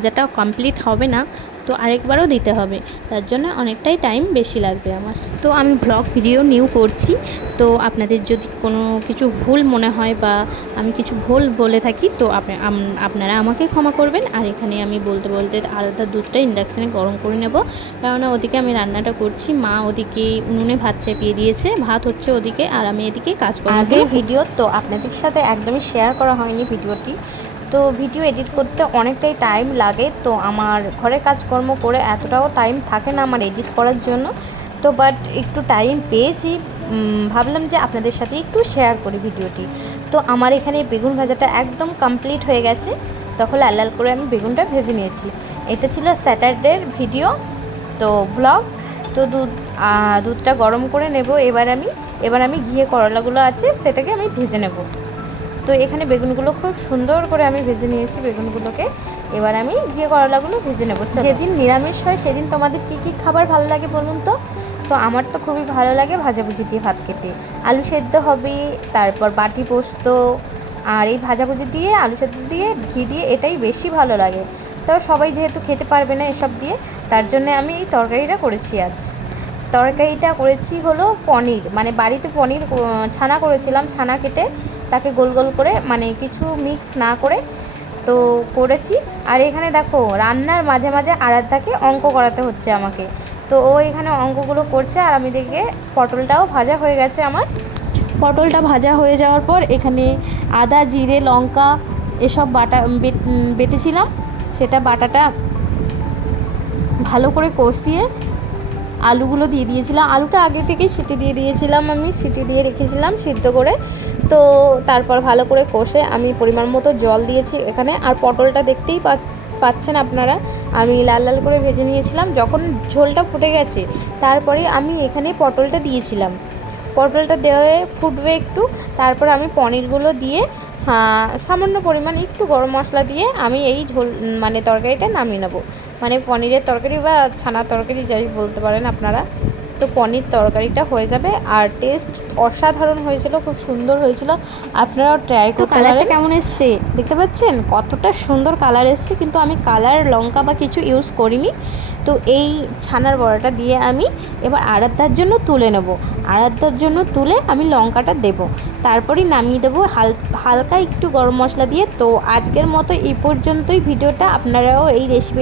ভাজাটা কমপ্লিট হবে না, তো আরেকবারও দিতে হবে, তার জন্য অনেকটাই টাইম বেশি লাগবে আমার। তো আমি ব্লগ ভিডিও নিউ করছি, তো আপনাদের যদি কোনো কিছু ভুল মনে হয় বা আমি কিছু ভুল বলে থাকি তো আপনারা আমাকে ক্ষমা করবেন। আর এখানে আমি বলতে বলতে আলাদা দুধটা ইন্ডাকশানে গরম করে নেব, কেননা ওদিকে আমি রান্নাটা করছি, মা ওদিকে উনুনে ভাত চাপিয়ে দিয়েছে, ভাত হচ্ছে ওদিকে, আর আমি এদিকে কাজ করব। আগের ভিডিও তো আপনাদের সাথে একদমই শেয়ার করা হয়নি ভিডিওটি, তো ভিডিও এডিট করতে অনেকটাই টাইম লাগে, তো আমার ঘরের কাজকর্ম করে এতটাও টাইম থাকে না আমার এডিট করার জন্য, তো বাট একটু টাইম পেয়েছি, ভাবলাম যে আপনাদের সাথে একটু শেয়ার করি ভিডিওটি। তো আমার এখানে বেগুন ভাজাটা একদম কমপ্লিট হয়ে গেছে, তখন লাল লাল করে আমি বেগুনটা ভেজে নিয়েছি। এটা ছিল স্যাটারডের ভিডিও, তো ব্লগ। তো দুধটা গরম করে নেব, এবার আমি ঘিয়ে করলাগুলো আছে সেটাকে আমি ভেজে নেব। তো এখানে বেগুনগুলো খুব সুন্দর করে আমি ভেজে নিয়েছি বেগুনগুলোকে, এবার আমি ঘিয়ে করলাগুলো ভেজে নেব। যেদিন নিরামিষ হয় সেদিন তোমাদের কী কী খাবার ভালো লাগে বলুন তো? তো আমার তো খুবই ভালো লাগে ভাজাভুজি দিয়ে ভাত খেতে, আলু সেদ্ধ হবে, তারপর বাটি পোস্ত, আর এই ভাজাভুজি দিয়ে আলু সেদ্ধ দিয়ে ঘি দিয়ে, এটাই বেশি ভালো লাগে। তো সবাই যেহেতু খেতে পারবে না এসব দিয়ে, তার জন্য আমি এই তরকারিটা করেছি। আজ তরকারিটা করেছি হলো পনির, মানে বাড়িতে পনির ছানা করেছিলাম, ছানা কেটে তাকে গোল গোল করে, মানে কিছু মিক্স না করে তো করেছি। আর এখানে দেখো রান্নার মাঝে মাঝে আরাধ্যাকে অঙ্ক করাতে হচ্ছে আমাকে, তো ও এখানে অঙ্কগুলো করছে, আর আমি দেখে পটলটাও ভাজা হয়ে গেছে আমার। পটলটা ভাজা হয়ে যাওয়ার পর এখানে আদা জিরে লঙ্কা এসব বেটেছিলাম, সেটা বাটাটা ভালো করে কষিয়ে আলুগুলো দিয়ে দিয়েছিলাম। আলুটা আগে থেকেই সিটি দিয়ে দিয়েছিলাম, আমি সিটি দিয়ে রেখেছিলাম সিদ্ধ করে। তো তারপর ভালো করে কষে আমি পরিমাণ মতো জল দিয়েছি এখানে। আর পটলটা দেখতেই পাচ্ছেন আপনারা, আমি লাল লাল করে ভেজে নিয়েছিলাম। যখন ঝোলটা ফুটে গেছে তারপরে আমি এখানে পটলটা দিয়েছিলাম, পটলটা দেওয়া ফুটবে একটু, তারপর আমি পনিরগুলো দিয়ে সামান্য পরিমাণ একটু গরম মশলা দিয়ে আমি এই ঝোল মানে তরকারিটা নামিয়ে নেব। মানে পনিরের তরকারি বা ছানার তরকারি যাই বলতে পারেন আপনারা। তো পনির তরকারিটা হয়ে যাবে, আর টেস্ট অসাধারণ হয়েছিল, খুব সুন্দর হয়েছিল, আপনারাও ট্রাই করতে পারেন। কালারটা কেমন এসছে দেখতে পাচ্ছেন, কতটা সুন্দর কালার এসছে, কিন্তু আমি কালার লঙ্কা বা কিছু ইউজ করিনি। তো এই ছানার বড়াটা দিয়ে আমি এবার আরাধ্যার জন্য তুলে নেব, আরাধ্যার জন্য তুলে আমি লঙ্কাটা দেব, তারপরেই নামিয়ে দেবো হালকা একটু গরম মশলা দিয়ে। তো আজকের মতো এই পর্যন্তই ভিডিওটা, আপনারাও এই রেসিপি